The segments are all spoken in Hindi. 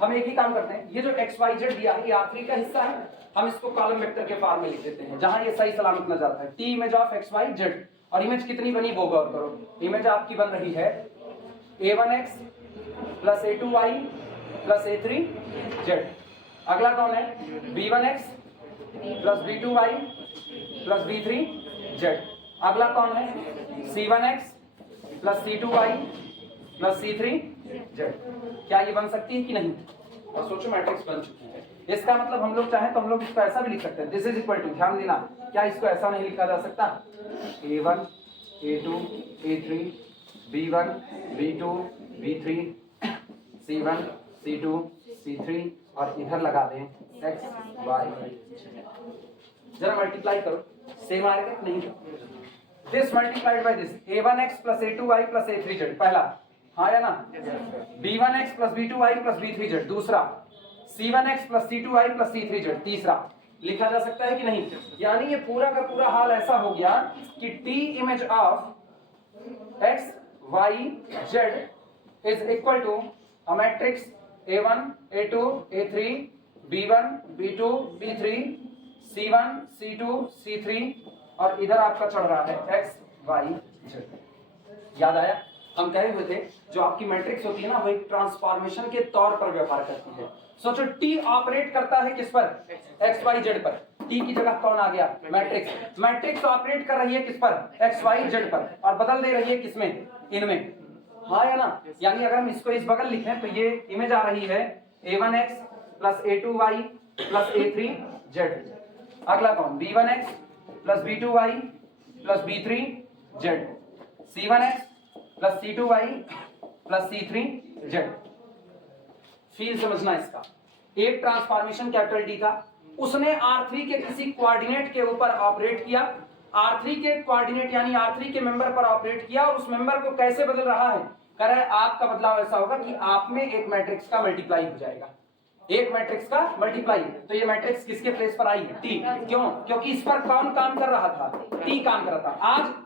हम एक ही काम करते हैं, ये जो एक्स वाई जेड दिया है ये R3 का हिस्सा है, हम इसको कॉलम वेक्टर के फॉर्म में लिख देते हैं जहां ये सही सलामत न जाता है। T image of X Y Z, और इमेज कितनी बनी वो गौर करो। इमेज आपकी बन रही है a1x plus a2y plus a3z। अगला कौन है b1x plus b2y plus b3z। अगला कौन है c1x plus c2y plus c3z। क्या ये बन सकती है कि नहीं? और सोचो मैट्रिक्स बन चुकी है। इसका मतलब हम लोग चाहें तो हम लोग इसको ऐसा भी लिख सकते हैं, दिस इज इक्वल टू, ध्यान देना, क्या इसको ऐसा नहीं लिखा जा सकता? a1 a2 a3 b1 b2 b3 c1 c2 c3 और इधर लगा दें x y। जरा मल्टीप्लाई करो, सेम आएगा कि नहीं? This multiplied by this, a1x plus a2y plus a3z पहला, हाँ या ना? b1x plus b2y plus b3z दूसरा, c1x plus c2y plus c3z तीसरा। लिखा जा सकता है कि नहीं? यानी ये पूरा का पूरा हाल ऐसा हो गया कि t image of x y z is equal to a matrix a1 a2 a3 b1 b2 b3 c1 c2 c3 और इधर आपका चढ़ रहा है x y z। याद आया? हम कहे हुए थे जो आपकी मैट्रिक्स होती है ना वो एक ट्रांसफॉर्मेशन के तौर पर व्यवहार करती है। सोचो टी ऑपरेट करता है किस पर? एक्स वाई जेड पर। टी की जगह कौन आ गया? मैट्रिक्स। मैट्रिक्स ऑपरेट कर रही है किस पर? एक्स वाई जेड पर, और बदल दे रही है किसमें? इनमें, हाँ या ना? यानी अगर हम इसको इस बगल लिखें तो ये इमेज आ रही है a1x plus a2y plus a3z। अगला कौन? b1x plus b2y plus b3z, c1x plus c2y plus c3z। Feel समझना इसका। एक ट्रांसफॉर्मेशन कैपिटल डी था, उसने R3 के किसी कोऑर्डिनेट के ऊपर ऑपरेट किया, R3 के कोऑर्डिनेट यानी R3 के मेंबर पर ऑपरेट किया, और उस मेंबर को कैसे बदल रहा है? कह रहा है आपका बदलाव ऐसा होगा कि आप में एक मैट्रिक्स का मल्टीप्लाई हो जाएगा, एक मैट्रिक्स का मल्टीप्लाई। तो ये मैट्रिक्स किसके प्लेस पर आई? टी। क्यों? क्योंकि इस पर कौन काम कर रहा था? टी काम कर रहा था।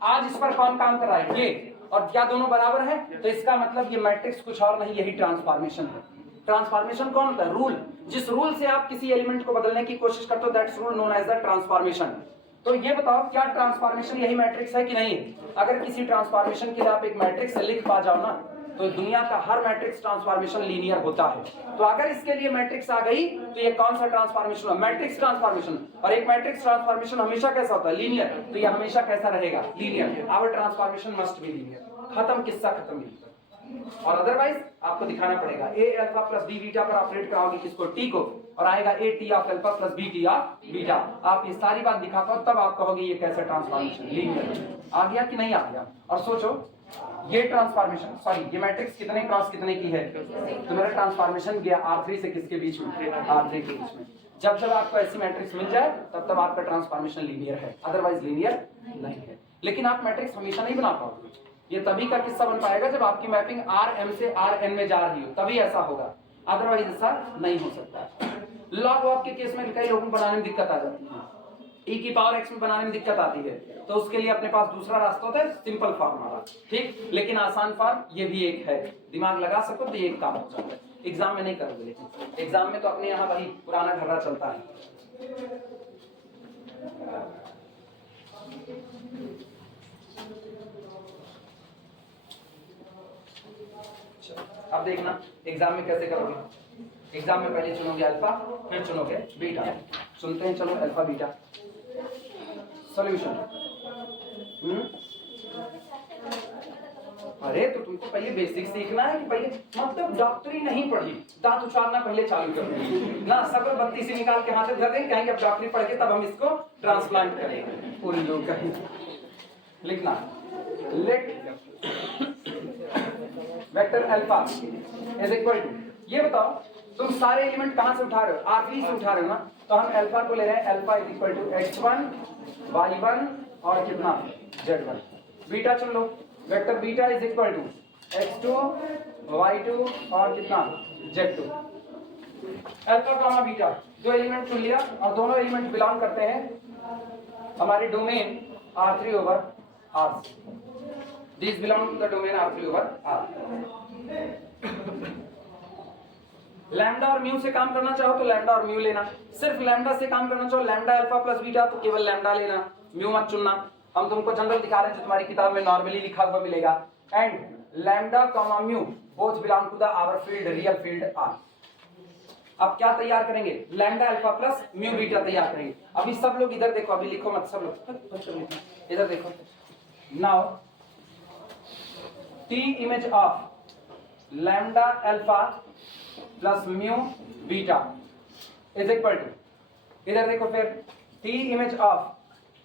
आज इस पर कौन काम कर रहा है? ये। और क्या दोनों बराबर है? तो इसका मतलब ये मैट्रिक्स कुछ और नहीं, यही ट्रांसफॉर्मेशन है। ट्रांसफॉर्मेशन कौन होता है? रूल। जिस रूल से आप किसी एलिमेंट को बदलने की कोशिश करते हो that's rule known as the transformation. तो ये बताओ क्या ट्रांसफॉर्मेशन यही मैट्रिक्स है कि नहीं? अगर किसी ट्रांसफॉर्मेशन के लिए आप एक मैट्रिक्स लिख पा जाओ ना तो दुनिया का हर मैट्रिक्स ट्रांसफॉर्मेशन लीनियर होता है। तो अगर इसके लिए मैट्रिक्स आ गई तो ये कौन सा ट्रांसफॉर्मेशन है? Matrix transformation. और एक मैट्रिक्स ट्रांसफॉर्मेशन हमेशा कैसा होता है? लीनियर। तो ये हमेशा कैसा रहेगा? Linear. Our transformation must be linear. खत्म, किस्सा खत्म। और अदरवाइज आपको दिखाना पड़ेगा a alpha plus b beta पर ऑपरेट कराओगे किसको? टी को, और आएगा a T of alpha plus b T of beta. आप ये सारी बात दिखा पाओ तब आप कहोगे ये कैसा ट्रांसफॉर्मेशन? लीनियर। आ गया कि नहीं आ गया? और सोचो ये ट्रांसफॉर्मेशन, सॉरी ये मैट्रिक्स कितने क्रॉस कितने की है? तो मेरा ट्रांसफॉर्मेशन गया R3 से किसके बीच में? R3 के बीच में। जब जब आपको ऐसी मैट्रिक्स मिल जाए तब तब आपका ट्रांसफॉर्मेशन लीनियर है, अदरवाइज लीनियर नहीं है। लेकिन आप मैट्रिक्स हमेशा नहीं बना पाओगे। ये तभी का किस्सा बन पाएगा जब आपकी मैपिंग Rm से Rn में जा रही हो, तभी ऐसा होगा, अदरवाइज ऐसा नहीं हो सकता। लॉग वॉग के केस में कई लोगों को बनाने में दिक्कत आ जाती है, e की पावर x में बनाने में दिक्कत आती है, तो उसके लिए अपने पास दूसरा रास्ता होता है सिंपल फॉर्म वाला, ठीक। लेकिन आसान फॉर्म ये भी एक है, दिमाग लगा सको तो ये एक काम हो जाता है। एग्जाम में नहीं करोगे, लेकिन एग्जाम में तो अपने यहाँ वही पुराना घर्रा चलता है। अब देखना एग्जाम में कैसे करोगे। एग्जाम में पहले चुनोगे अल्फा, फिर चुनोगे बीटा। सुनते हैं, चलो अल्फा बीटा सॉल्यूशन। अरे तो तुमको पहले बेसिक सीखना है कि पहले मतलब डॉक्टरी नहीं पढ़ी, दांत उछालना पहले चालू कर ना, सब बत्ती से निकाल के हाथ धर देंगे, कहेंगे अब डॉक्टरी पढ़ के तब हम इसको ट्रांसप्लांट करेंगे। उल्लू कहीं लिखना, let vector alpha is equal to, ये बताओ तुम सारे एलिमेंट कहां से उठा रहे हो? R3 से उठा रहे हो ना, तो हम अल्फा को ले रहे हैं, alpha is equal to x1 y1 और कितना z1। बीटा चुन लो, vector beta is equal to x2 y2 और कितना z2। अल्फा कॉमा बीटा दो एलिमेंट चुन लिया और दोनों एलिमेंट बिलोंग करते हैं हमारे domain R3 over R। These belong to the domain R3 over R. Lambda और म्यू से काम करना चाहो तो लैम्डा और म्यू लेना, सिर्फ लैम्डा से काम करना चाहो लैम्डा अल्फा प्लस बीटा तो केवल लैम्डा लेना, म्यू मत चुनना। हम तुमको जनरल दिखा रहे हैं जो तुम्हारी किताब में नॉर्मली लिखा हुआ मिलेगा। And lambda comma mu both belong to the our field real field R. अब क्या तैयार करेंगे, lambda alpha plus mu beta तैयार करेंगे। अभी सब लोग इधर देखो, अभी लिखो मत, सब लोग इधर देखो। Now T image of lambda alpha plus mu beta is equal to, इधर देखो फिर टी इमेज ऑफ,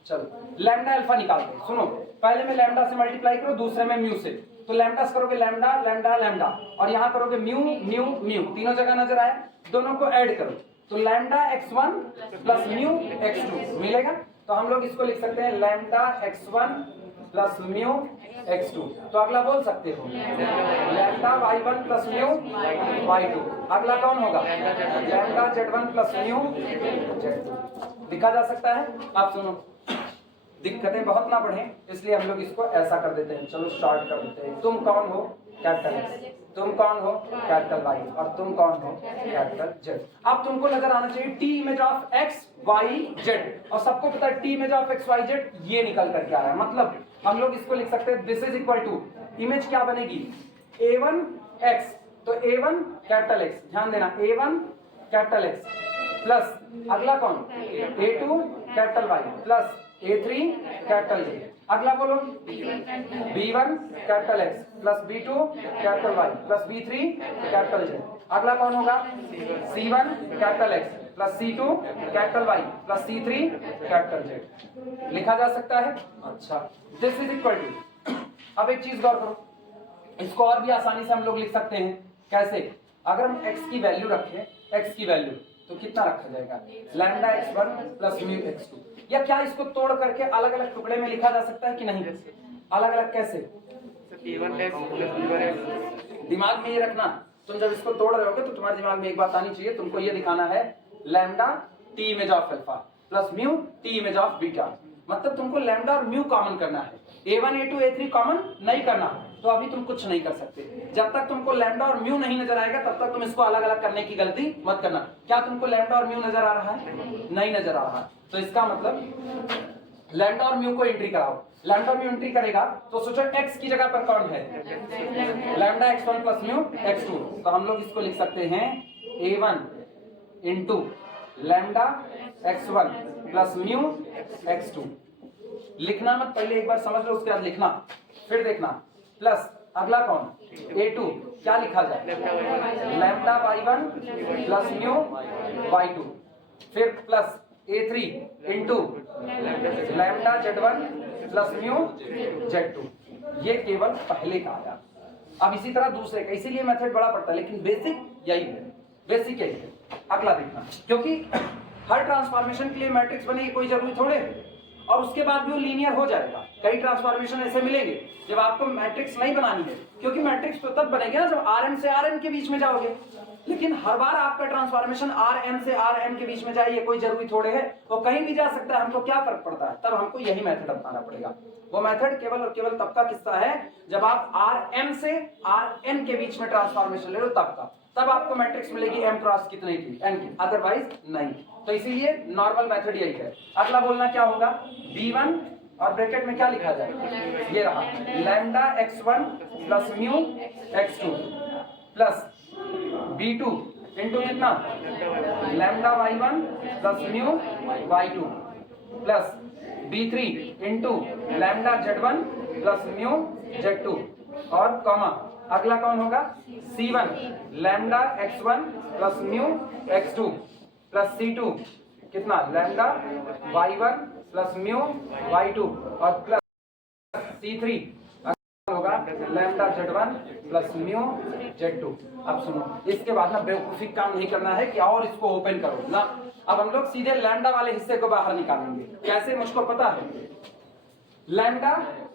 चलो लैम्डा अल्फा निकालते हैं। सुनो, पहले में लैम्डा से मल्टीप्लाई करो, दूसरे में म्यू से। तो लैम्डा से करोगे लैम्डा लैम्डा लैम्डा, और यहां करोगे म्यू म्यू म्यू, तीनों जगह नजर आए, दोनों को ऐड करो तो lambda x1 plus mu x2 मिलेगा। तो हम लोग इसको लिख सकते हैं lambda x1 plus mu x2। तो अगला बोल सकते हो lambda y1 plus mu y2। अगला कौन होगा, lambda z1 plus mu z2 लिखा जा सकता है। आप सुनो, दिक्कतें बहुत ना बढ़े इसलिए हम लोग इसको ऐसा कर देते हैं। चलो स्टार्ट कर देते हैं। तुम कौन हो, कैपिटल एक्स, तुम कौन हो, कैपिटल वाई, और तुम कौन हो, कैपिटल जेड। अब तुमको नजर आना चाहिए T image of X Y Z, और सबको पता है T image of X Y Z ये निकल करके आ रहा है। मतलब हम लोग इसको लिख सकते हैं this is equal to, image क्या बनेगी a1 x, तो a1 कैपिटल एक्स, ध्यान देना a1 कैपिटल एक्स प्लस अगला कौन a2 capital Y plus a3 capital Z. अगला बोलो b1 capital x plus b2 capital y plus b3 capital z। अगला कौन होगा c1 capital x plus c2 capital y plus c3 capital z। लिखा जा सकता है। अच्छा, दिस इज इक्वल टू, अब एक चीज गौर करो, इसको और भी आसानी से हम लोग लिख सकते हैं। कैसे, अगर हम x की वैल्यू रखें, x की वैल्यू तो कितना रखा जाएगा lambda x1 plus mu x2, या क्या इसको तोड़ करके अलग अलग टुकड़े में लिखा जा सकता है कि नहीं, अलग अलग कैसे, दिमाग में ये रखना। तुम जब इसको तोड़ रहे होगे तो तुम्हारे दिमाग में एक बात आनी चाहिए, तुमको ये दिखाना है lambda T image of alpha plus mu T image of beta. मतलब तुमको लैम्डा और म्यू कॉमन करना है, a1 a2 a3 कॉमन नहीं करना। तो अभी तुम कुछ नहीं कर सकते, जब तक तुमको लैम्डा और म्यू नहीं नजर आएगा तब तक तुम इसको अलग अलग करने की गलती मत करना। क्या तुमको लैम्डा और म्यू नजर आ रहा है, नहीं नजर आ रहा, तो इसका मतलब लैम्डा और म्यू को एंट्री कराओ। लैम्डा म्यू एंट्री करेगा तो सोचो x की जगह पर कौन है, lambda x1 plus mu x2। तो हम लोग इसको लिख सकते हैं a1 into lambda x1 plus mu x2। लिखना मत, पहले एक बार समझ लो उसके बाद लिखना, फिर देखना। प्लस अगला कौन a2, क्या लिखा जाए lambda y1 plus mu y2, फिर plus a3 into lambda z1 plus mu z2। ये केवल पहले का आया। अब इसी तरह दूसरे का, इसीलिए मेथड बड़ा पड़ता है, लेकिन बेसिक यही है, बेसिक यही है। अगला देखना, क्योंकि हर ट्रांसफॉर्मेशन के लिए मैट्रिक्स बनेगी कोई जरूरी थोड़े, और उसके बाद भी वो लीनियर हो जाएगा। कई ट्रांसफॉर्मेशन ऐसे मिलेंगे जब आपको मैट्रिक्स नहीं बनानी है, क्योंकि मैट्रिक्स तो तब बनेगा ना जब Rm से Rn के बीच में जाओगे। लेकिन हर बार आपका ट्रांसफॉर्मेशन Rm से Rn के बीच में जाए ये कोई जरूरी थोड़े है, वो कहीं भी जा सकता है, हमको क्या फर्क पड़ता है। तब हमको यही मेथड अपनाना पड़ेगा। वो मेथड केवल और केवल तब का किस्सा है जब आप Rm से Rn के बीच में ट्रांसफॉर्मेशन ले लो, तब का, तब आपको मैट्रिक्स मिलेगी m क्रॉस कितने की, n की, अदरवाइज नहीं। तो इसीलिए नॉर्मल मेथड यही है। अगला बोलना क्या होगा b1 और ब्रैकेट में क्या लिखा जाए, ये रहा lambda x1 plus mu x2 plus b2 into कितना lambda y1 plus mu y2 plus b3 into lambda z1 plus mu z2, और कॉमा अगला कौन होगा c1 lambda x1 plus mu x2 plus c2 कितना lambda y1 plus mu y2, और प्लस c3 होगा lambda z1 plus mu z2। अब सुनो, इसके बाद ना बेवकूफी काम नहीं करना है कि और इसको ओपन करो ना। अब हम लोग सीधे लैम्डा वाले हिस्से को बाहर निकालेंगे। कैसे, मुझको पता है, lambda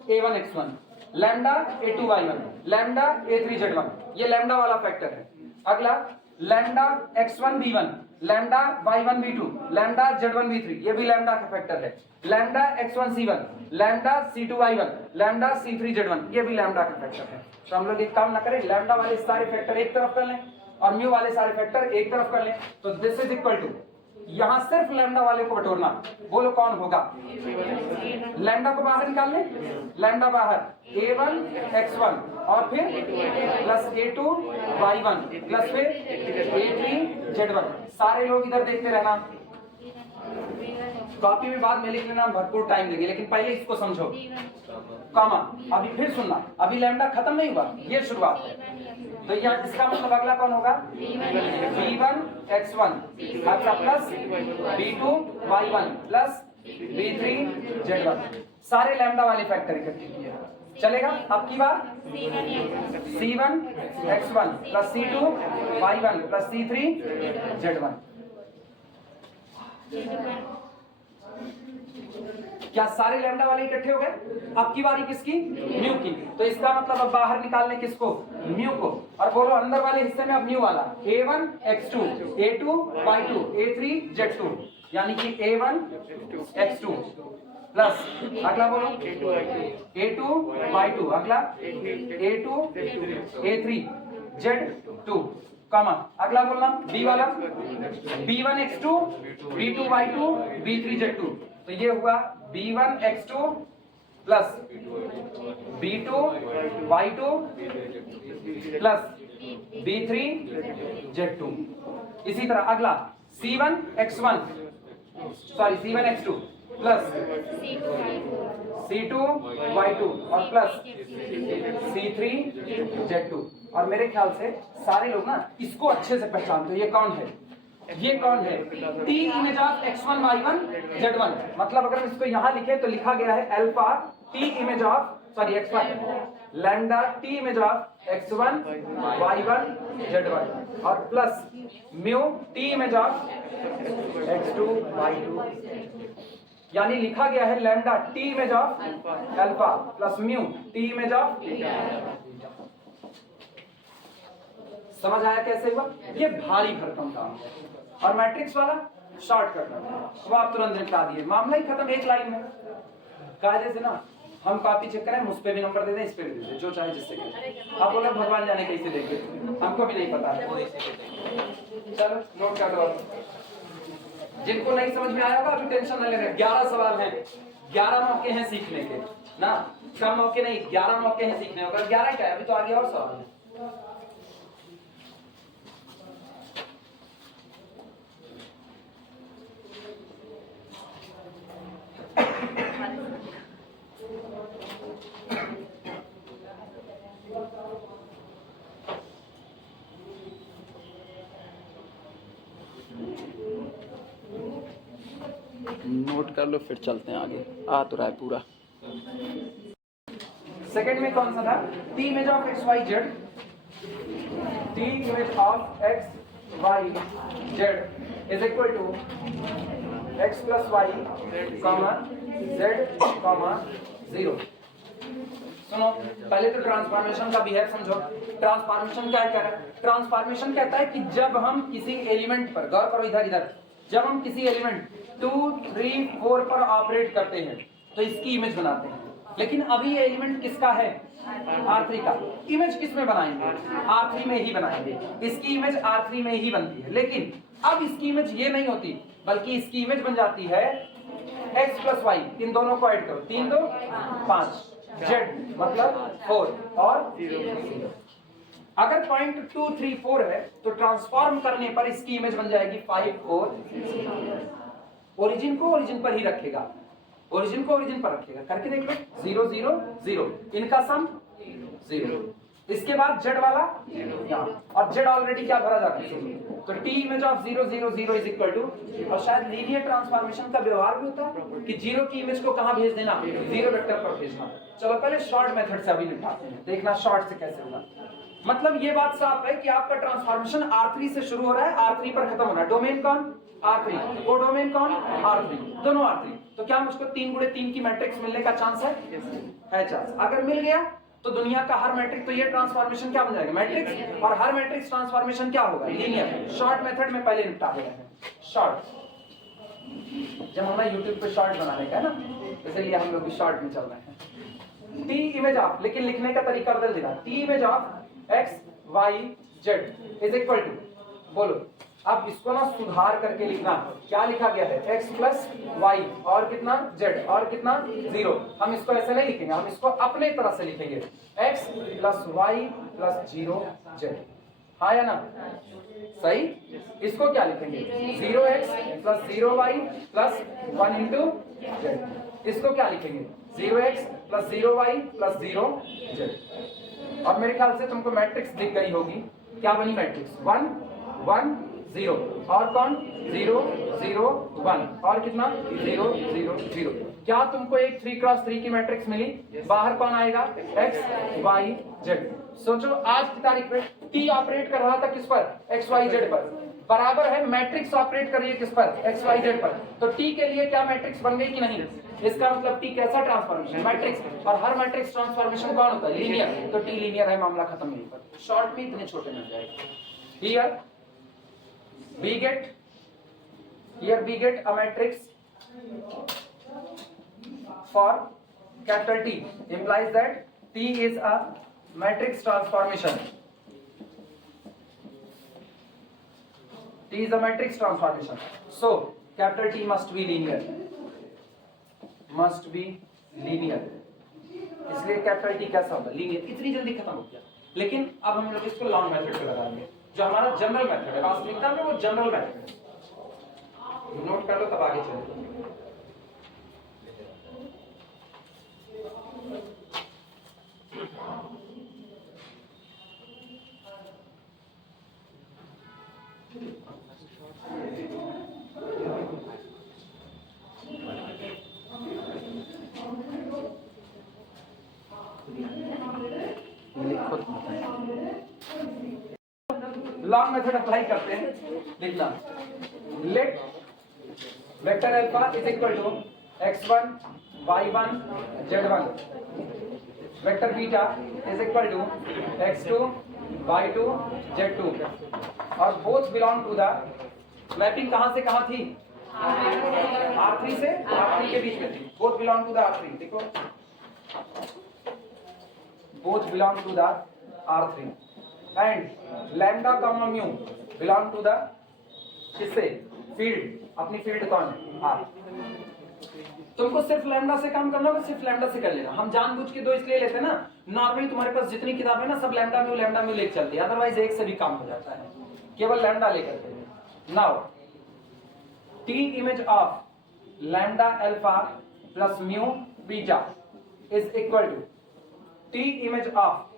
a1 x1 lambda a2 y1 lambda a3 z1, ये लैम्डा वाला फैक्टर है। अगला lambda x1 b1 lambda y1 v2, lambda z1 v3, ये भी लैम्डा का फैक्टर है, lambda x1 c1, lambda c2 y1, lambda c3 z1, ये भी लैम्डा का फैक्टर है। तो हम लोग एक काम ना करें, लैम्डा वाले सारे फैक्टर एक तरफ कर लें और म्यू वाले सारे फैक्टर एक तरफ कर लें, तो दिस इज इक्वल टू, यहां सिर्फ लैम्डा वाले को बटोरना, बोलो कौन होगा? लैम्डा को बाहर निकाल लें, लैम्डा बाहर a1 x1 और फिर प्लस a2 y1 प्लस फिर a3 z1। सारे लोग इधर देखते रहना, कॉपी में बाद में लिख लेना, भरपूर टाइम देंगे, लेकिन पहले इसको समझो। कॉमा, अभी फिर सुनना, अभी लैम्डा खत्म नहीं हुआ, ये शुरुआत है। तो यहाँ इसका मतलब अगला कौन होगा? b1 x1 अगला plus b2 y1 plus b3 z1, सारे लैम्डा वाले फैक्टर इकट्ठे किए, चलेगा? अब की बार c1 x1 plus c2 y1 plus c3 z1। क्या सारे लैम्डा वाले इकट्ठे हो गए? अब की बारी किसकी? म्यू की। तो इसका मतलब अब बाहर निकालने किसको? म्यू को। और बोलो अंदर वाले हिस्से में अब म्यू वाला a1 x2 a2 y2 a3 z2, यानी कि a1 x2 प्लस अगला बोलो a2 y2 अगला a2 a3 z2 कॉमा अगला बोलना b वाला b1 x2 b2 y2 b3 z2। तो ये हुआ b1 x2 plus b2 y2 plus b3 z2। इसी तरह अगला c1 x1 sorry c1 x2 plus c2 y2 और प्लस c3 z2। और मेरे ख्याल से सारे लोग ना इसको अच्छे से पहचानते हो, ये कौन है? ये कौन है? T image of x1 y1 z1। मतलब अगर इसको यहां लिखे तो लिखा गया है alpha T image of sorry x1 lambda T image of x1 y1 z1 और plus mu T image of x2 y2, यानी लिखा गया है lambda T image of alpha plus mu T image of. समझ आया कैसे हुआ? ये भारी भरकम काम है। और मैट्रिक्स वाला शॉर्ट करना, वो आप तुरंत निपटा दिए, मामला ही खत्म एक लाइन में। कायदे से ना हम कॉपी चेक करें, मुझ पे भी नंबर दे दें, इस पे भी दे दें, जो चाहे जिससे करें। आप बोले भगवान जाने कैसे देंगे, हमको भी नहीं पता है। चलो नोट कर दो। जिनको नहीं समझ में आया होगा अभी टेंशन न लेना, 11 सवाल हैं, 11 मौके हैं सीखने के ना, कम मौके नहीं, 11 मौके हैं सीखने होगा। 11 क्या है, अभी तो आगे और सवाल है। नोट कर लो फिर चलते हैं आगे, आ तो रहा है पूरा। सेकंड में कौन सा था? T image of x y z, T image of x y z is equal to x plus y comma z comma 0। सुनो पहले तो ट्रांसफॉर्मेशन का बिहेव समझो। ट्रांसफॉर्मेशन क्या कह रहा है? ट्रांसफॉर्मेशन कहता है कि जब हम किसी एलिमेंट पर, गौर करो इधर इधर, जब हम किसी एलिमेंट 2, 3, 4 पर ऑपरेट करते हैं तो इसकी इमेज बनाते हैं। लेकिन अभी ये एलिमेंट किसका है? R3 का। इमेज किस में बनाएंगे? R3 में ही बनाएंगे। इसकी इमेज R3 में ही बनती है। लेकिन अब इसकी इमेज ये नहीं होती, बल्कि इसकी इमेज बन जाती है x प्लस y। इन दोनों को ऐड करो, 3 2 5, z मतलब 4 और 0। अगर पॉइंट 2, 3, 4 है तो ट्रांसफॉर्म करने पर इसकी इमेज बन जाएगी 5 4। ओरिजिन को ओरिजिन पर ही रखेगा, ओरिजिन को ओरिजिन पर रखेगा। करके देख लो, 0 0 0, इनका सम 0। इसके बाद z वाला यहाँ, और z ऑलरेडी क्या भरा जाता है, तो t image of 0 0 0 is equal to, और शायद लीनियर ट्रांसफॉर्मेशन का व्यवहार भी होता है कि 0 की इमेज को कहाँ भेज देना, 0 वेक्टर पर भेजना। चलो पहले शॉर्ट मेथड से अभी निपटाते हैं, देखना शॉर्ट से कैसे होगा। मतलब ये बात साफ है कि आपका ट्रांसफॉर्मेशन R3 से शुरू हो रहा है, R3 पर खत्म हो रहा है। डोमेन कौन? R3। वो डोमेन कौन? R3। दोनों R3। तो क्या मुझको 3 गुणे 3 की मैट्रिक्स मिलने का चांस है? है चांस। अगर मिल गया तो दुनिया का हर मैट्रिक्स, तो ये ट्रांसफॉर्मेशन क्या बन जाएगा? मैट्रिक्स। और हर मैट्रिक्स ट्रांसफॉर्मेशन क्या होगा? लीनियर। शॉर्ट मेथड में पहले निपटा देते हैं। शॉर्ट, जब हमें यूट्यूब पे शॉर्ट बनाने का है ना, इसलिए हम लोग भी शॉर्ट में चल रहे हैं। टी इमेज ऑफ, लेकिन लिखने का तरीका बदल देना, T image of X Y Z is equal to, बोलो अब इसको ना सुधार करके लिखना। क्या लिखा गया है, एक्स प्लस वाई और कितना जेड और कितना 0। हम इसको ऐसे नहीं लिखेंगे, हम इसको अपने तरह से लिखेंगे, X plus Y plus 0 Z. हाँ या ना, सही। इसको क्या लिखेंगे, 0x plus 0y plus 1 into Z. इसको क्या लिखेंगे, 0x plus 0y plus 0 Z. और मेरे ख्याल से तुमको मैट्रिक्स दिख गई होगी, क्या बनी मैट्रिक्स, 1 1 0 और कौन 0 0 1 और कितना 0 0 0। क्या तुमको एक 3x3 की मैट्रिक्स मिली, बाहर कौन आएगा, x y z। सोचो आज की तारीख में t ऑपरेट कर रहा था किस पर, x y z पर, बराबर है मैट्रिक्स ऑपरेट कर रही है किस पर, x y z पर। तो t के लिए क्या मैट्रिक्स बन गई कि नहीं, इसका मतलब t कैसा ट्रांसफॉर्मेशन, मैट्रिक्स। और हर मैट्रिक्स ट्रांसफॉर्मेशन कौन होता है, लीनियर। तो t लीनियर है, मामला खत्म यहीं पर। शॉर्ट में इतने छोटे मिल जाएगा। Here we get a matrix for capital T implies that T is a matrix transformation. T is a matrix transformation. So capital T must be linear. Must be linear. इसलिए कैपिटल टी कैसा होगा, लीनियर। इतनी जल्दी खत्म हो गया। लेकिन अब हम लोग इसको लॉन्ग मेथड पे लगाएंगे, जो हमारा जनरल मेथड है वास्तविकता में, वो जनरल मेथड है। नोट कर लो तब आगे चलेंगे। लॉन्ग मेथड अप्लाई करते हैं, लिखना let vector alpha is equal to x1 y1 z1, vector beta is equal to x2 y2 z2 और both belong to the, mapping कहां से कहां थी, R3 से R3 के बीच में थी, both belong to the R3। देखो both belong to the R3 and lambda comma mu belong to the, किससे, फील्ड, अपनी फील्ड कौन है, आर। तुमको सिर्फ लैम्डा से काम करना होगा, सिर्फ लैम्डा से कर लेना। हम जानबूझ के दो इसलिए लेते हैं ना, नॉर्मली तुम्हारे पास जितनी किताब है ना सब लैम्डा म्यू लेके चलती है, अदरवाइज एक से भी काम हो जाता है, केवल लैम्डा लेकर के। Now T image of lambda alpha plus mu beta is equal to T image of,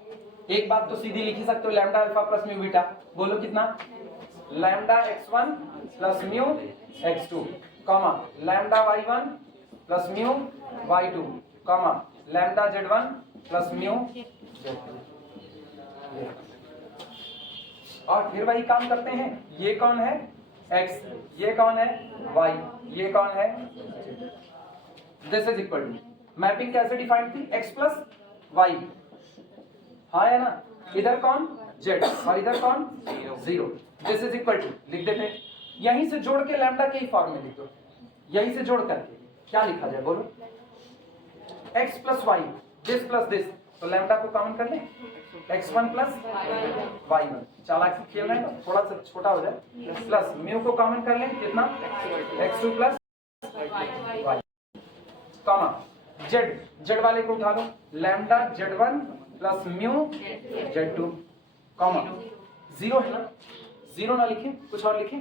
एक बात तो सीधी लिखी सकते हो, lambda alpha plus mu beta, बोलो कितना, lambda x1 plus mu x2 comma lambda y1 plus mu y2 comma lambda z1 plus mu z2। और फिर वही काम करते हैं, ये कौन है x, ये कौन है y, ये कौन है z। This is equal to, mapping कैसे डिफाइंड थी, x प्लस y, हाँ है ना, इधर कौन z और इधर कौन 0। दिस इज इक्वल टू, लिख देते, यहीं से जोड़ के लैम्डा के ही फॉर्म में लिख दो, यहीं से जोड़ करके क्या लिखा जाए, बोलो x plus Y, this plus this, तो लैम्डा को कॉमन कर ले, x1 प्लस y1, चालाकी खेलना है तो थोड़ा सा छोटा हो जाए, प्लस म्यू को कॉमन कर ले, कितना x2 plus y comma z वाले को उठा लो, lambda z1 plus mu z2 comma 0 है ना, 0 ना लिखे, कुछ और लिखे,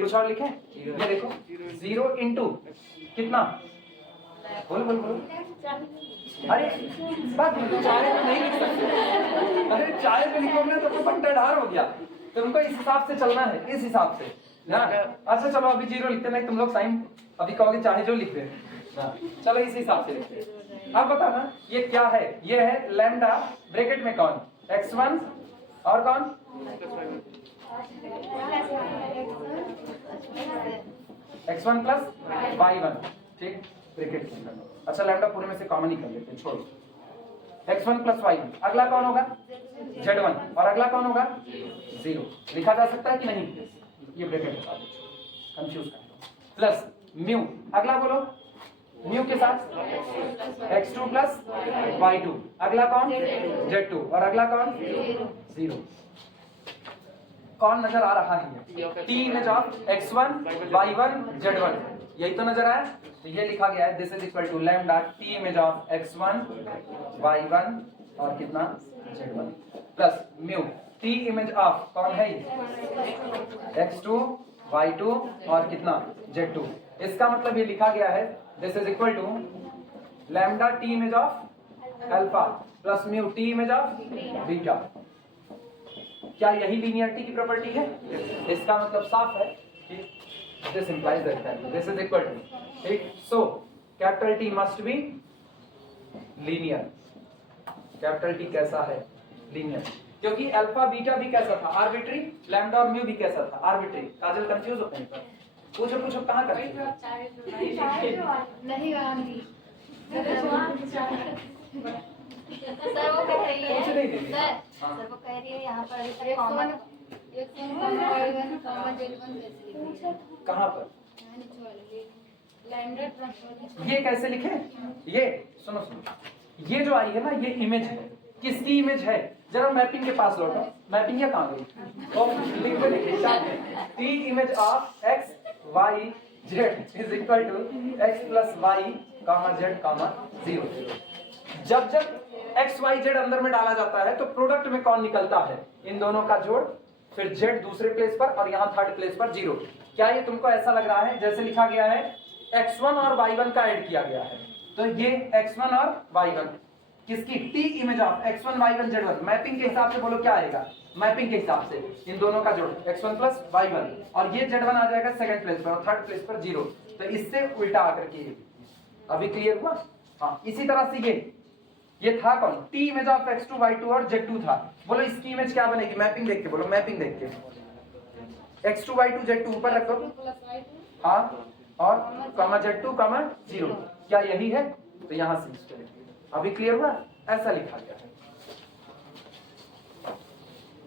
कुछ और लिखे, ये देखो 0 इंटू कितना, बोलो बोलो बोलो, अरे बात चाहे तो नहीं लिख सकते, अरे चाहे तो लिखोगे तो बंटा ढार हो गया, तुमको इस हिसाब से चलना है, इस हिसाब से ना। अच्छा चलो अभी 0 लिखते नहीं, तुम लोग साइन अभी कहोगे चाहे जो लिखते हैं, चलो इस हिसाब से लिखते हैं। अब बताना ये क्या है, ये है लैम्डा ब्रैकेट में कौन, x1 और कौन x1 प्लस y1, ठीक, ब्रैकेट के अंदर। अच्छा लैम्डा पूरे में से कॉमन ही कर लेते हैं, छोड़ो, x1 प्लस y1, अगला कौन होगा z1 और अगला कौन होगा 0। लिखा जा सकता है कि नहीं, ये ब्रैकेट बता दो, कंफ्यूज कर दो, प्लस म्यू, अगला बोलो म्यू के साथ x2 प्लस y2, अगला कौन z2 और अगला कौन 0। कौन नजर आ रहा है? t image of x1 y1 z1, यही तो नजर आया। तो ये लिखा गया है this is equal to lambda t image of x1 y1 और कितना z1 plus mu t image of कौन है x2 y2 और कितना z2। इसका मतलब ये लिखा गया है this is equal to lambda t image of alpha plus mu t image of beta. क्या यही लीनियरिटी की प्रॉपर्टी है? इसका मतलब साफ है कि this implies that this is equal to, ठीक। So capital T must be linear. Capital T कैसा है? लीनियर, क्योंकि अल्फा बीटा भी कैसा था? आर्बिट्री। लैम्डा और म्यू भी कैसा था? आर्बिट्री। काजल कंफ्यूज होते हैं? पूछो पूछो, कहाँ करते नहीं सर वो कह रही है, सर वो कह रही है यहाँ पर कॉमन कहाँ पर? ये कैसे लिखे? ये सुनो सुनो, ये जो आई है ना, ये इमेज है। किसकी इमेज है? जरा मैपिंग के पास लौटो। मैपिंग ये कहाँ गई? तो लिख दो, लिखिए T image of X Y Z is equal to X plus Y comma Z comma 0। जब जब एक्स वाई जेड अंदर में डाला जाता है तो प्रोडक्ट में कौन निकलता है? इन दोनों का जोड़, फिर जेड दूसरे प्लेस पर और यहाँ थर्ड प्लेस पर 0। क्या ये तुमको ऐसा लग रहा है जैसे लिखा गया है x1 और y1 का ऐड किया गया है? तो ये x1 और y1 किसकी? t image of x1 y1 z1। Mapping के हिसाब से बोलो क्या आएगा? मैपिंग के हिसाब से इन दोनों का जोड़ x1 प्लस y1 और ये z1 आ जाएगा सेकंड प्लेस पर और थर्ड प्लेस पर 0। तो इससे उल्टा आकर के अभी क्लियर हुआ? हाँ, इसी तरह से ये था कौन? t image of x2 y2 और z2 था। बोलो इसकी इमेज क्या बनेगी? मैपिंग देख के बोलो, मैपिंग देख के x2 y2 z2 ऊपर रखो, हाँ, और कामा z2 कामा 0। क्या यही है? तो यहां से इसको लिखिए। अभी क्लियर हुआ? ऐसा लिखा गया है।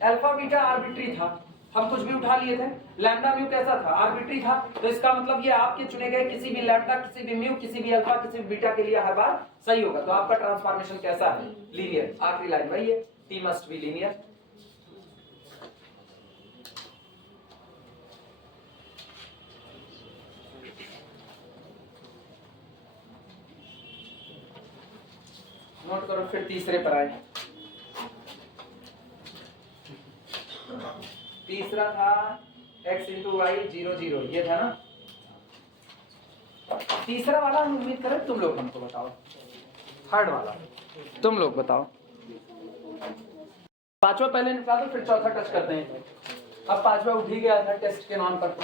अल्फा बीटा आर्बिट्री था, हम कुछ भी उठा लिए थे। लैम्डा म्यू कैसा था? आर्बिट्री था। तो इसका मतलब ये आपके चुने गए किसी भी लैम्डा, किसी भी म्यू, किसी भी अल्फा, किसी भी बीटा के लिए हर बार सही होगा। तो आपका ट्रांसफॉर्मेशन कैसा है? लीनियर। आखिरी लाइन वही है, T must be linear. Note करो, फिर तीसरे पर आए। तीसरा था x इंटू वाई 0 0, ये था ना तीसरा वाला। हम उम्मीद करें तुम लोग हमको बताओ, थर्ड वाला तुम लोग बताओ। पांचवा पहले निपटा दो, फिर चौथा टच करते हैं। अब पांचवा उठ ही गया था टेस्ट के नाम पर।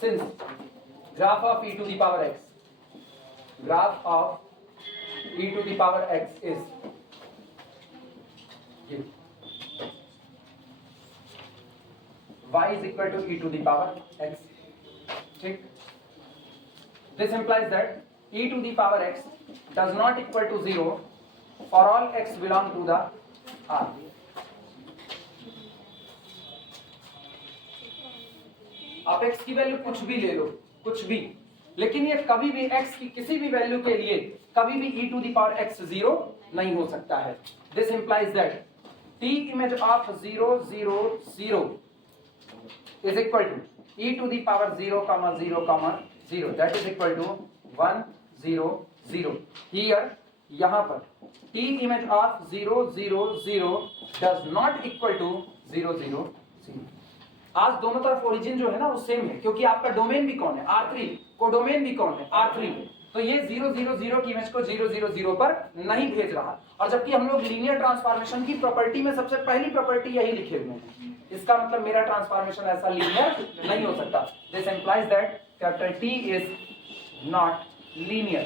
Since graph of e to the power x, graph of e to the power x is y is equal to e to the power x, ठीक। This implies that e to the power x does not equal to 0 for all x belong to the R। आप x की वैल्यू कुछ भी ले लो, कुछ भी, लेकिन ये कभी भी x की किसी भी वैल्यू के लिए कभी भी e to the power x 0 नहीं हो सकता है। This implies that t image of 0 0 0 is equal to e to the power 0 comma 0 comma 0, that is equal to 1 0 0। Here यहाँ पर t image of 0 0 0 does not equal to 0 0 0। आज दोनों तरफ ओरिजिन जो है ना वो सेम है, क्योंकि आपका डोमेन भी कौन है? R3, कोडोमेन भी कौन है? R3। तो ये 0 0 0 की इमेज को 0 0 0 पर नहीं भेज रहा। और जबकि हम लोग लीनियर ट्रांसफॉर्मेशन की प्रॉपर्टी में सबसे पहली प्रॉपर्टी यही लिखे हुए हैं। इसका मतलब मेरा ट्रांसफॉर्मेशन ऐसा लीनियर नहीं हो सकता। This implies that capital T is not linear.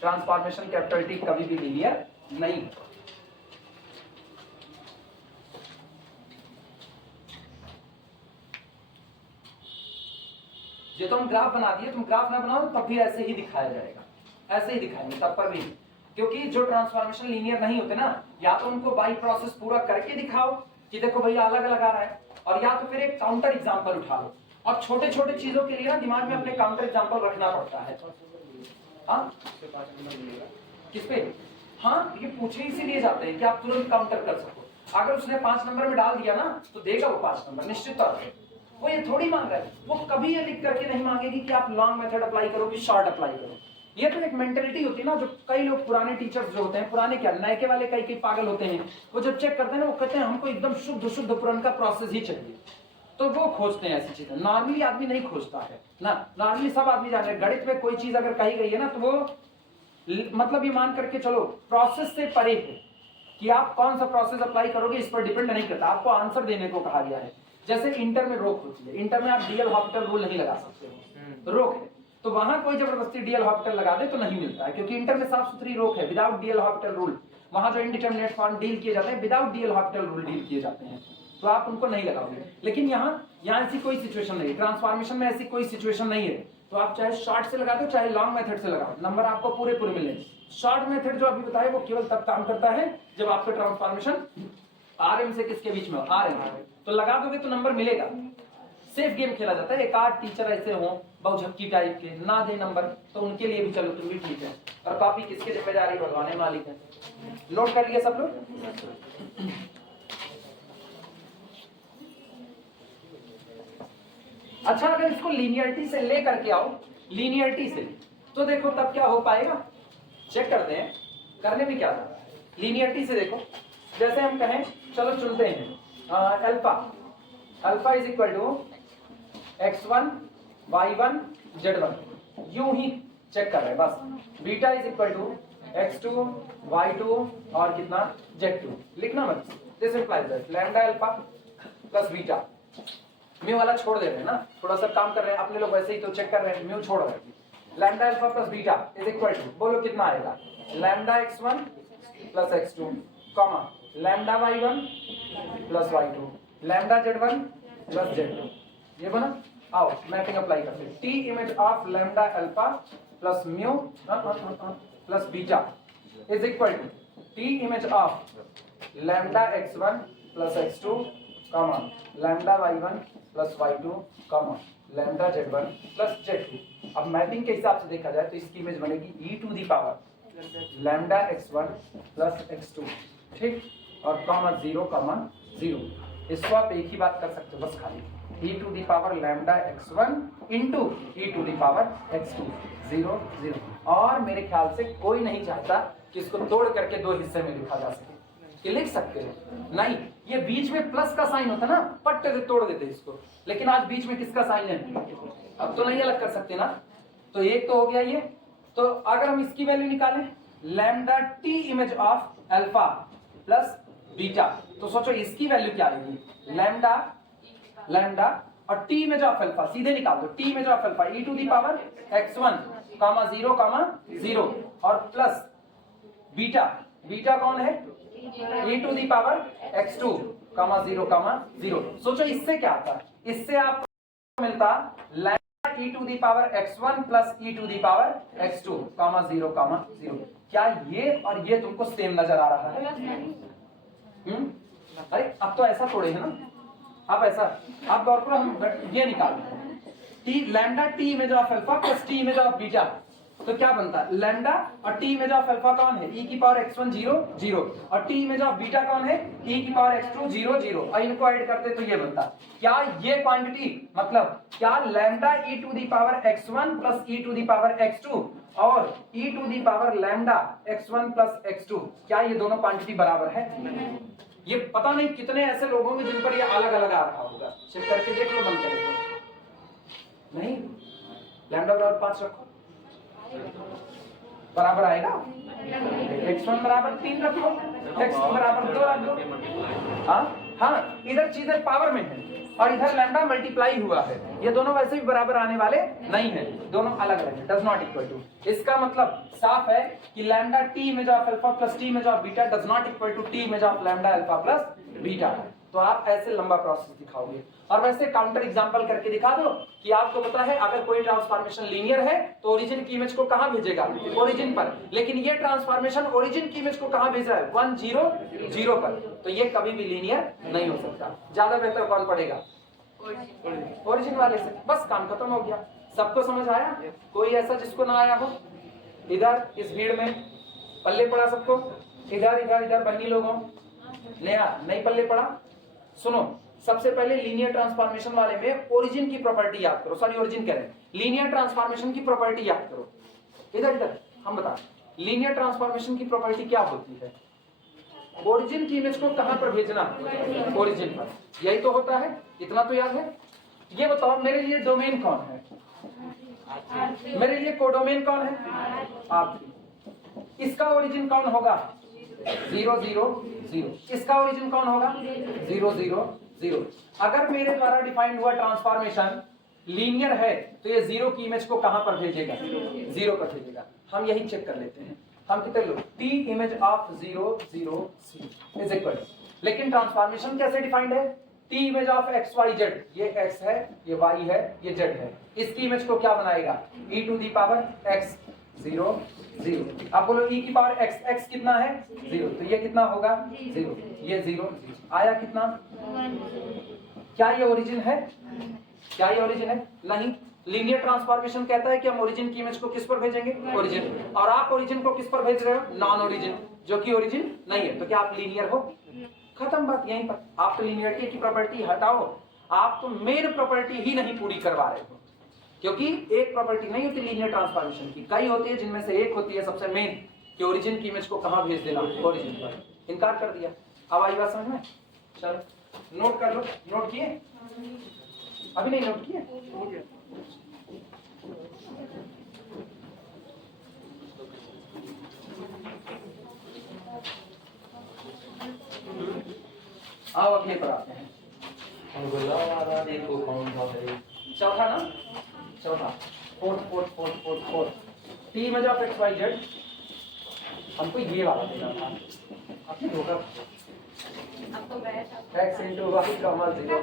Transformation capital T कभी भी लीनियर नहीं। ये तुम ग्राफ बना दिए, तुम ग्राफ ना बनाओ तब भी ऐसे ही दिखाया जाएगा, ऐसे ही दिखाएंगे तब पर भी, क्योंकि जो ट्रांसफॉर्मेशन लीनियर नहीं होते ना, या तो उनको बाई प्रोसेस पूरा करके दिखाओ कि देखो भैया अलग अलग आ रहा है, और या तो फिर एक काउंटर एग्जांपल उठा लो। और छोटे छोटे चीजों के लिए ना दिमाग में अपने काउंटर एग्जांपल रखना पड़ता है। हाँ किस पे? हाँ ये पूछे इसीलिए जाते हैं कि आप तुरंत काउंटर कर सको। अगर उसने 5 नंबर में डाल दिया ना तो देगा वो 5 नंबर निश्चित तौर पे। वो ये थोड़ी मांग रहा है, वो कभी ये लिख करके नहीं मांगेगी कि आप लॉन्ग मेथड अप्लाई करो कि शॉर्ट अप्लाई करो। ये तो एक मेंटेलिटी होती है ना, जो कई लोग पुराने टीचर्स जो होते हैं, पुराने क्या नए के वाले कई पागल होते हैं, वो जब चेक करते हैं ना वो कहते हैं हमको एकदम शुद्ध शुद्ध पुराना प्रोसेस ही चाहिए। तो वो खोजते हैं ऐसी चीजें। नॉर्मली आदमी नहीं खोजता है ना। नॉर्मली सब आदमी जान रहे हैं गणित में कोई चीज अगर कही गई है ना तो वो मतलब ये मान करके चलो प्रोसेस से परे है कि आप कौन सा प्रोसेस अप्लाई करोगे इस पर डिपेंड नहीं करता, आपको आंसर देने को कहा गया है। जैसे इंटर में रोक होती है, इंटर में आप डीएल हॉस्पिटल रूल नहीं लगा सकते हो, रोक है, तो वहां कोई जबरदस्ती डीएल हॉस्पिटल लगा दे तो नहीं मिलता है, क्योंकि इंटर में साफ सुथरी रोक है, विदाउट डीएल हॉस्पिटल रूल। वहां जो इंडिटरमिनेट फॉर्म डील किए जाते हैं without DL hospital rule deal किए जाते हैं, तो आप उनको नहीं लगाओगे। लेकिन यहाँ ऐसी कोई सिचुएशन नहीं है, ट्रांसफॉर्मेशन में ऐसी कोई सिचुएशन नहीं है, तो आप चाहे शॉर्ट से लगा दो चाहे लॉन्ग मेथड से लगाओ, नंबर आपको पूरे मिलेंगे। शॉर्ट मेथड जो अभी बताया वो केवल तब काम करता है जब आपका ट्रांसफॉर्मेशन आरएम से किसके बीच में हो, आरएम, तो लगा दोगे तो नंबर मिलेगा। सेफ गेम खेला जाता है। एक आध टीचर ऐसे हो बहुझक्की टाइप के ना दे नंबर तो उनके लिए भी चलो तुम भी ठीक है, और कॉपी किसके जिम्मेदारी भगवान मालिक है। नोट कर लिए सब लोग? अच्छा अगर इसको लीनियरिटी से ले करके आओ, लीनियरिटी से, तो देखो तब क्या हो पाएगा, चेक करते हैं। करने में क्या था, लीनियरिटी से देखो, जैसे हम कहें चलो चुनते हैं alpha, alpha is equal to x1 y1 z1, यूं ही चेक कर रहे हैं बस। Beta is equal to x2 y2 और कितना z2, लिखना मत। This implies that lambda alpha plus beta, mu वाला छोड़ दे रहे हैं ना, थोड़ा सा काम कर रहे हैं अपने लोग, वैसे ही तो चेक कर रहे हैं, म्यू छोड़ रहे हैं। Lambda alpha plus beta is equal to, बोलो कितना आएगा, lambda x1 plus x2 comma lambda y1 plus y2 lambda z1 plus z2, ये बना। आओ मैपिंग अप्लाई करते हैं। T image of lambda alpha plus mu plus beta is equal to T image of lambda x1 plus x2 comma lambda y1 plus y2 comma lambda z1 plus z2। अब मैपिंग के हिसाब से देखा जाए तो इसकी इमेज बनेगी e to the power lambda x1 plus x2, ठीक, और कॉमा 0 इसको आप एक ही बात कर सकते हो बस, खाली e to the power lambda x1 into e to the power x2 0 और मेरे ख्याल से कोई नहीं चाहता कि इसको तोड़ करके दो हिस्से में लिखा जा सके। कि लिख सकते हैं नहीं, ये बीच में प्लस का साइन होता ना पट से तोड़ देते इसको, लेकिन आज बीच में किसका साइन है, अब तो नहीं अलग कर सकते ना। तो एक तो हो गया ये। तो अगर हम इसकी वैल्यू निकालें lambda T image of alpha plus beta, तो सोचो इसकी वैल्यू क्या आएगी, लैम्डा और टी इमेज ऑफ अल्फा सीधे निकाल दो, T image of alpha e to the power x1 comma 0 और प्लस बीटा कौन है e to the power x2 comma 0 सोचो इससे क्या आता, इससे आपको मिलता lambda e to the power x1 plus e to the power x2 comma 0। क्या ये और ये तुमको सेम नजर आ रहा है? अरे अब तो ऐसा थोड़े है ना, अब ऐसा आप गौर करो, हम ये निकालते हैं T lambda T image of alpha plus T image of beta, तो क्या बनता है लैम्डा और टी इमेज ऑफ अल्फा कौन है e की पावर x1 0 और टी इमेज ऑफ बीटा कौन है e की पावर x2 0 और इनको ऐड करते तो ये बनता। क्या ये क्वांटिटी मतलब क्या lambda e to the power x1 plus e to the power x2 और e to the power lambda x1 plus x2, क्या ये दोनों क्वांटिटी बराबर है? ये पता नहीं कितने ऐसे लोग होंगे जिन पर ये अलग अलग आ रहा होगा, चेक करके देख लो, बंद करें तो नहीं, लैम्डा बराबर 5 रखो बराबर आएगा, x1 बराबर 3 रखो, x2 बराबर 2 रख दो। हाँ इधर चीजें पावर में है और इधर लैम्डा मल्टीप्लाई हुआ है, ये दोनों वैसे भी बराबर आने वाले नहीं है, दोनों अलग अलग है, डज नॉट इक्वल टू। इसका मतलब साफ है कि lambda T image of alpha plus T image of beta does not equal to T image of lambda alpha plus beta. तो आप ऐसे लंबा प्रोसेस दिखाओगे। और वैसे काउंटर एग्जांपल करके दिखा दो कि आपको पता है अगर कोई ट्रांसफॉर्मेशन लीनियर है तो ओरिजिन की इमेज को कहां भेजेगा, ओरिजिन पर, लेकिन ये ट्रांसफॉर्मेशन ओरिजिन की इमेज को कहां भेज रहा है, 1 0 0 पर, तो ये कभी भी लीनियर नहीं हो सकता। ज्यादा बेहतर कौन पड़ेगा, ओरिजिन वाले से। बस काम खत्म हो गया। सबको समझ आया? कोई ऐसा जिसको ना आया हो? इधर इस भीड़ में पल्ले पड़ा सबको? इधर इधर इधर बन्नी लोगों, नया नहीं पल्ले पड़ा? सुनो, सबसे पहले लीनियर ट्रांसफॉर्मेशन वाले में ओरिजिन की प्रॉपर्टी याद करो। सॉरी, ओरिजिन कह रहे हैं, लीनियर ट्रांसफॉर्मेशन की प्रॉपर्टी याद करो। इधर इधर हम बता, लीनियर ट्रांसफॉर्मेशन की प्रॉपर्टी क्या होती है? ओरिजिन की इमेज को कहां पर भेजना, ओरिजिन पर। यही तो होता है, इतना तो याद है। ये बताओ मेरे लिए डोमेन कौन है, मेरे लिए कोडोमेन कौन है, R3। इसका ओरिजिन कौन होगा, 0 0 0। इसका ओरिजिन कौन होगा, 0 0 0। अगर मेरे द्वारा डिफाइंड हुआ ट्रांसफॉर्मेशन लीनियर है तो ये 0 की इमेज को कहां पर भेजेगा, 0 पर भेजेगा। हम यही चेक कर लेते हैं। हम कितने लोग, T image of 0 0 0 is equal, लेकिन ट्रांसफॉर्मेशन कैसे डिफाइंड है, T image of x y z, ये x है, ये y है, ये z है। इसकी इमेज को क्या बनाएगा, e to the power x 0 0। आप बोलो e की पावर x, x कितना है 0, तो ये कितना होगा 0, ये 0 आया कितना। क्या ये ओरिजिन है, क्या ये ओरिजिन है, नहीं। लीनियर ट्रांसफॉर्मेशन कहता है कि हम ओरिजिन की इमेज को किस पर भेजेंगे, ओरिजिन। और आप ओरिजिन को किस पर भेज रहे हो, नॉन ओरिजिन, जो कि ओरिजिन नहीं है। तो क्या आप लीनियर हो, खत्म बात यहीं पर। आप तो लीनियरिटी की प्रॉपर्टी हटाओ, आप तो मेन प्रॉपर्टी ही नहीं पूरी करवा रहे हो, क्योंकि एक प्रॉपर्टी नहीं होती लीनियर ट्रांसफॉर्मेशन की, कई होती है, जिनमें से एक होती है सबसे मेन कि ओरिजिन की इमेज को कहां भेज देना, ओरिजिन पर। इनकार कर दिया। अब आई बात समझ में? चलो नोट कर लो, नोट किए? अभी नहीं नोट किए? आओ अगले पर आते हैं। देखो कौन सा है, चौथा ना, चौथा, fourth T image of X Y Z. हमको ये वाला देना था, आपने धोखा, एक्स इंटू वाई कॉमा 0।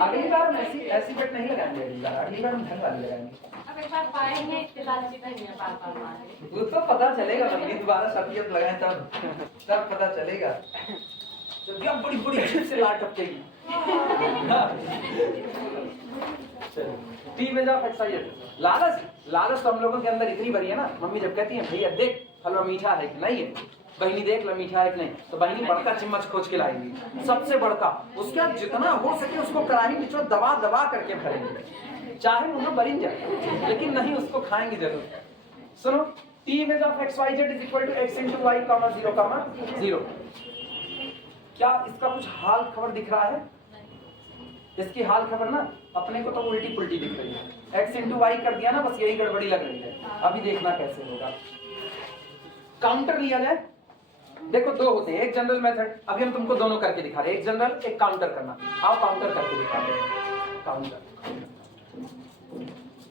अगली बार हम ऐसी बेट नहीं लगाएंगे, अगली बार हम ढंग वाली लगाएंगे। अब एक बार पाएंगे, इसके बाद सीधा नहीं है, बार मारेंगे। वो तो पता चलेगा, मम्मी दोबारा शख्सियत लगाएं तब पता चलेगा। जब आप बड़ी बड़ी जिप से लाट टपकेगी। T image of X Y Z. लालच तो हम लोगों के अंदर इतनी भरी है ना, मम्मी जब कहती है भैया देख हलवा मीठा है कि नहीं है, बहनी देख लो मीठा है कि नहीं, तो बहनी बड़का चम्मच खोज के लाएंगी, सबसे बड़का। उसके बाद जितना हो सके उसको कढ़ाई में दबा दबा करके भरेंगे, चाहे उन्हें बरिन जाए, लेकिन नहीं, उसको खाएंगे जरूर। सुनो, T image of X Y Z is equal to X into Y comma 0 क्या इसका कुछ हाल खबर दिख रहा है? इसकी हाल खबर ना अपने को तो उल्टी पुल्टी दिख रही है। एक्स इंटू वाई कर दिया ना, बस यही गड़बड़ी लग रही है। अभी देखना कैसे होगा। काउंटर लिया जाए, देखो दो होते हैं, एक जनरल मेथड, अभी हम तुमको दोनों करके दिखा रहे हैं, एक जनरल एक काउंटर करना। आओ काउंटर करके दिखा रहे हैं। काउंटर,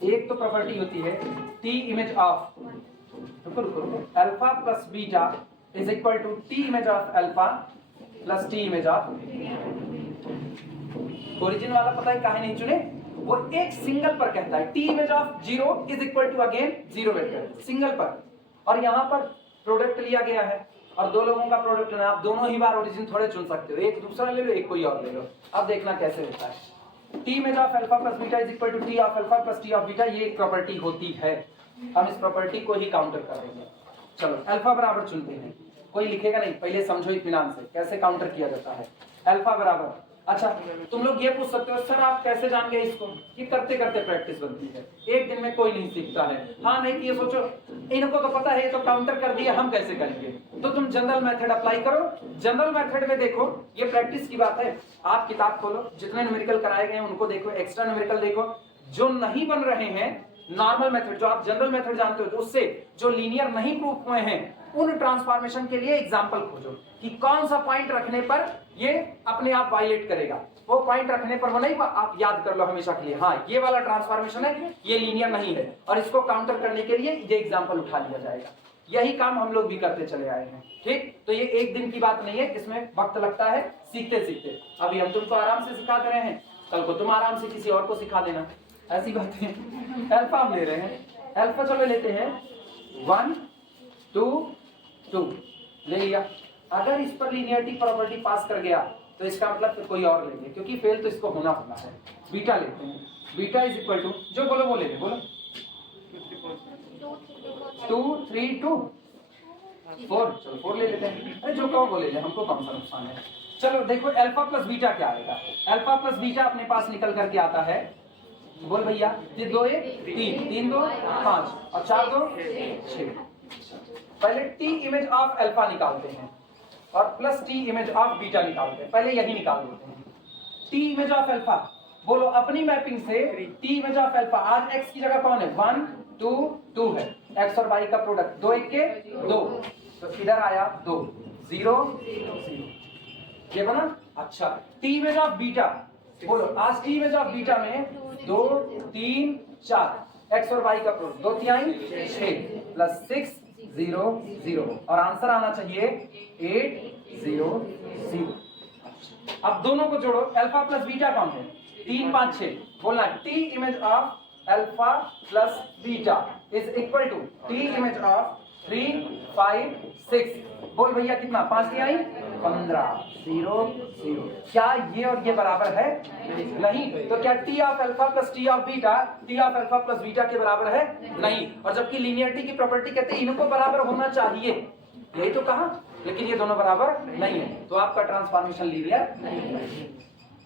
एक तो प्रॉपर्टी होती है टी इमेज ऑफ, रुको alpha plus beta is equal to T image of alpha plus T image of. Origin वाला पता है काहे नहीं चुने, वो एक सिंगल पर कहता है T image of 0 is equal to again 0 vector, single पर। और यहाँ पर प्रोडक्ट लिया गया है और दो लोगों का प्रोडक्ट है, आप दोनों ही बार ओरिजिन थोड़े चुन सकते हो, एक दूसरा ले लो, एक कोई और ले लो। अब देखना कैसे होता है। T image of alpha plus beta is equal to T of alpha plus T of beta, ये एक प्रॉपर्टी होती है। हम इस प्रॉपर्टी को ही काउंटर करेंगे। चलो अल्फा बराबर चुनते हैं, कोई लिखेगा नहीं, पहले समझो इत्मीनान से कैसे काउंटर किया जाता है। अल्फा बराबर, अच्छा तुम लोग ये पूछ सकते हो सर आप कैसे जान गए इसको, कि करते करते प्रैक्टिस बनती है, एक दिन में कोई नहीं सीखता है। हाँ नहीं, ये सोचो इनको तो पता है, ये तो काउंटर कर दिया, हम कैसे करेंगे, तो तुम जनरल मेथड अप्लाई करो। जनरल मेथड में देखो, ये प्रैक्टिस की बात है, आप किताब खोलो, जितने न्यूमेरिकल कराए गए हैं उनको देखो, एक्स्ट्रा न्यूमेरिकल देखो, जो नहीं बन रहे हैं नॉर्मल मेथड, जो आप जनरल मेथड जानते हो, उससे जो लीनियर नहीं प्रूफ हुए हैं, उन ट्रांसफॉर्मेशन के लिए एग्जांपल खोजो कि कौन सा पॉइंट रखने पर ये अपने आप वायलेट करेगा। वो पॉइंट रखने पर वो नहीं, आप याद कर लो हमेशा के लिए, हाँ ये वाला ट्रांसफॉर्मेशन है, ये लीनियर नहीं है, और इसको काउंटर करने के लिए ये एग्जांपल उठा लिया जाएगा। यही काम हम लोग भी करते चले आए हैं। ठीक, तो ये एक दिन की बात नहीं है, इसमें वक्त लगता है सीखते सीखते। अभी हम तुमको आराम से सिखा रहे हैं, कल को तुम आराम से किसी और को सिखा देना, ऐसी बात है। अल्फा हम ले रहे हैं, अल्फा चलो लेते हैं 1 2 2 ले लिया। अगर इस पर लीनियरिटी प्रॉपर्टी पास कर गया तो इसका मतलब फिर कोई और लेंगे, क्योंकि फेल तो इसको होना होना है। बीटा लेते हैं, बीटा इज इक्वल टू, जो बोलो वो ले ले, बोलो 2 3 2 4, चलो 4 ले लेते हैं। अरे जो कहो वो ले ले, हमको कौन सा नुकसान है। चलो देखो अल्फा प्लस बीटा क्या आएगा। अल्फा प्लस बीटा अपने पास निकल करके आता है, बोल भैया, 2 1 3 3 2 5 और 4 2 6। पहले टी इमेज ऑफ अल्फा निकालते हैं और plus T image of beta निकालते हैं। पहले यही निकाल देते हैं। टी इमेज ऑफ अल्फा, बोलो अपनी मैपिंग से टी इमेज ऑफ अल्फा, आज एक्स की जगह कौन है, 1 2 2 है, एक्स और वाई का प्रोडक्ट, 2 1 के 2, तो इधर आया 2 0 0, ये बना। अच्छा, टी इमेज ऑफ बीटा, बोलो आज टी इमेज ऑफ बीटा में 2 3 4, एक्स और वाई का प्रोडक्ट 2 3 6 प्लस 6 0 0, और आंसर आना चाहिए 8 0 0। अब दोनों को जोड़ो, अल्फा प्लस बीटा कौन है, 3 5 6, बोलना T image of alpha plus beta is equal to T image of 3 5 6, बोल भैया कितना, 5 3 15 0 0। क्या ये और ये बराबर है, नहीं, तो क्या T of alpha plus T of beta T of alpha plus beta के बराबर है, नहीं, और जबकि लीनियरिटी की प्रॉपर्टी कहते हैं इनको बराबर होना चाहिए, यही तो कहा, लेकिन ये दोनों बराबर नहीं है, तो आपका ट्रांसफॉर्मेशन लीनियर नहीं है।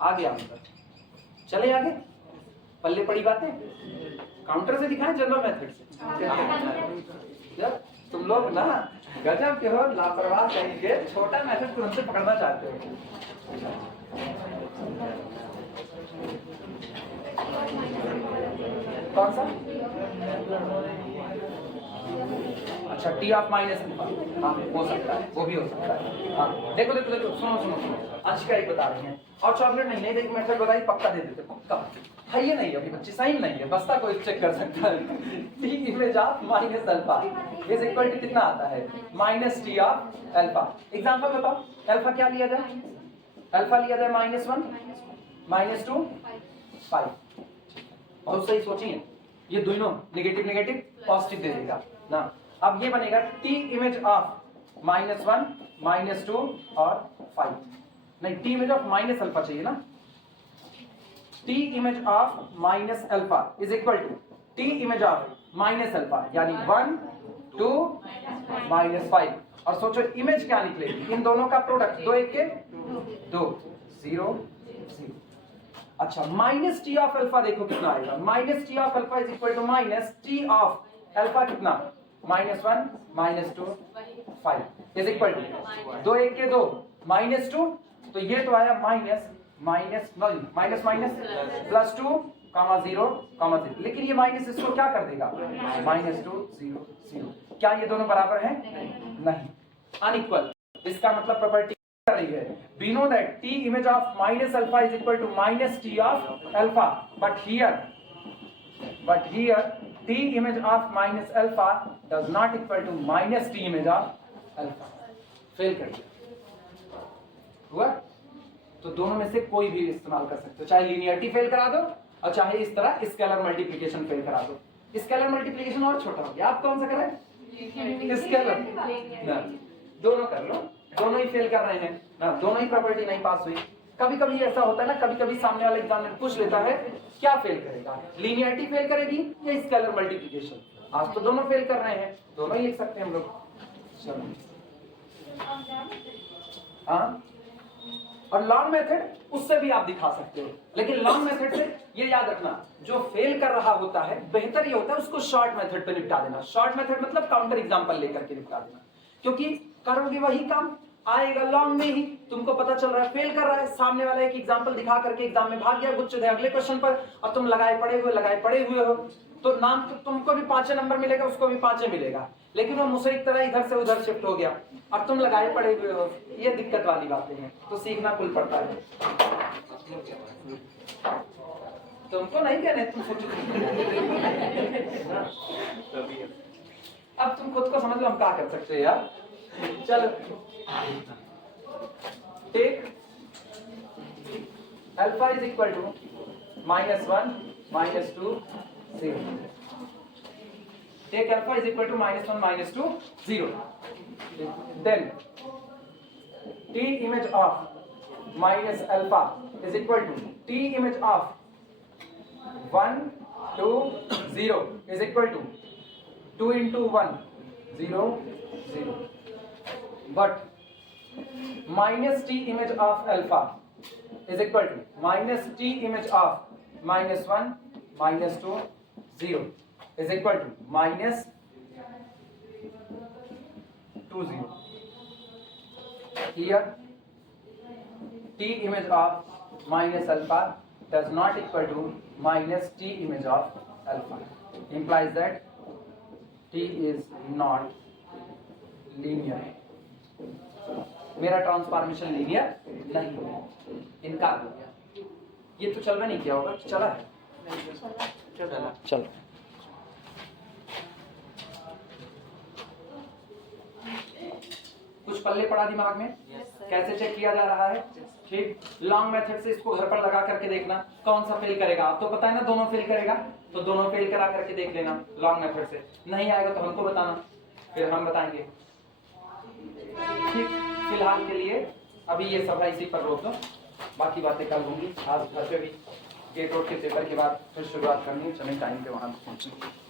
आगे आंसर, चले आगे, पल्ले पड़ी बातें, काउंटर से दिखाएं जनरल मेथड से। जब तुम लोग ना गजब के हो, लापरवाह कहेंगे, छोटा मेथड तुरंत से पकड़ना चाहते हो। कौन सा, अच्छा टी ऑफ माइनस, हाँ हो सकता है, वो भी हो सकता है। हाँ देखो देखो देखो, सुनो सुनो सुनो, अंशिका ही बता रही है, और चॉकलेट नहीं, नहीं एक मेथड बताई, पक्का दे देते, पक्का है, ये नहीं है अभी बच्चे, साइन नहीं है, बस्ता कोई चेक कर सकता है। T image of minus alpha is equal to कितना आता है, minus T of alpha. Example बताओ, अल्फा क्या लिया जाए, अल्फा लिया जाए -1 -2 5, बहुत सही सोचिए, ये दोनों नेगेटिव नेगेटिव पॉजिटिव दे देगा ना। अब ये बनेगा टी इमेज ऑफ -1 -2 और 5, नहीं T image of minus alpha चाहिए ना, T image of minus alpha is equal to T image of minus alpha, यानी 1 2 -5, और सोचो इमेज क्या निकलेगी, इन दोनों का प्रोडक्ट, 2 1 के 2 0 0। अच्छा, माइनस टी ऑफ अल्फा देखो कितना आएगा, minus T of alpha is equal to minus T of alpha कितना, -1 -2 5 इज इक्वल टू 2 1 के 2 -2, तो ये तो आया माइनस माइनस माइनस माइनस +2 0 0, लेकिन ये माइनस इसको क्या कर देगा, -2 0 0। क्या ये दोनों बराबर हैं, नहीं, अनइक्वल। इसका मतलब प्रॉपर्टी कर रही है, we know that t image of minus alpha is equal to minus t of alpha, but here t image of minus alpha does not equal to minus t image of alpha। Fail कर दिया, हुआ? तो दोनों में से कोई भी इस्तेमाल कर सकते हो, चाहे लीनियरिटी फेल करा दो और चाहे इस तरह स्केलर मल्टीप्लिकेशन फेल करा दो। स्केलर मल्टीप्लिकेशन और छोटा हो गया, आप कौन सा करें, स्केलर, दोनों कर लो, दोनों ही फेल कर रहे हैं ना, दोनों ही प्रॉपर्टी नहीं पास हुई। कभी कभी ऐसा होता है ना, कभी कभी सामने वाला एग्जामिनर पूछ लेता है क्या फेल करेगा, लीनियरिटी फेल करेगी या स्केलर मल्टीप्लिकेशन, आज तो दोनों फेल कर रहे हैं, दोनों ही लिख सकते हैं हम लोग। चलो, हाँ, और लॉन्ग मेथड उससे भी आप दिखा सकते हो, लेकिन लॉन्ग मेथड से ये याद रखना, जो फेल कर रहा होता है बेहतर ये होता है उसको शॉर्ट मेथड पे निपटा देना। शॉर्ट मेथड मतलब काउंटर एग्जांपल लेकर के निपटा देना, क्योंकि करोगे वही काम आएगा लॉन्ग में ही, तुमको पता चल रहा है फेल कर रहा है, सामने वाला एक एग्जांपल दिखा करके एग्जाम में भाग गया, गुच्छ थे अगले क्वेश्चन पर, और तुम लगाए पड़े हुए हो, तो नाम तो तुमको भी 5 नंबर मिलेगा, उसको भी 5 मिलेगा, लेकिन वो मुझे एक तरह इधर से उधर शिफ्ट हो गया, अब तुम लगाए पड़े हुए हो, ये दिक्कत वाली बातें हैं, तो सीखना कुल पड़ता है। तुमको नहीं कहने, तुम सोचो अब तुम खुद को समझ लो हम क्या कर सकते हैं यार। चलो take alpha is equal to -1 -2 0। Take alpha is equal to -1 -2 0। Then t image of minus alpha is equal to t image of 1 2 0 is equal to 2 into 1 0 0, but minus t image of alpha is equal to minus t image of -1 -2 0 is equal to minus 2 0. Here t image of minus alpha does not equal to minus t image of alpha, implies that t is not linear. मेरा ट्रांसफॉर्मेशन लीनियर नहीं है, इनकार हो गया। ये तो चलवा नहीं किया होगा, चला है? चला। चलो कुछ पल्ले पड़ा दिमाग में? कैसे चेक किया जा रहा है? ठीक, लॉन्ग मेथड से इसको घर पर लगा करके देखना कौन सा फेल करेगा। आपको पता है ना दोनों फेल करेगा, तो दोनों फेल करा करके देख लेना लॉन्ग मेथड से। नहीं आएगा तो हमको बताना, फिर हम बताएंगे। ठीक, फिलहाल के लिए अभी ये सब इसी पर रोक दो, बाकी बातें कल होंगी। आज घर पे भी गेट रोड के पेपर के बाद फिर शुरुआत करनी है, चलें टाइम पे वहां पहुंचेंगे।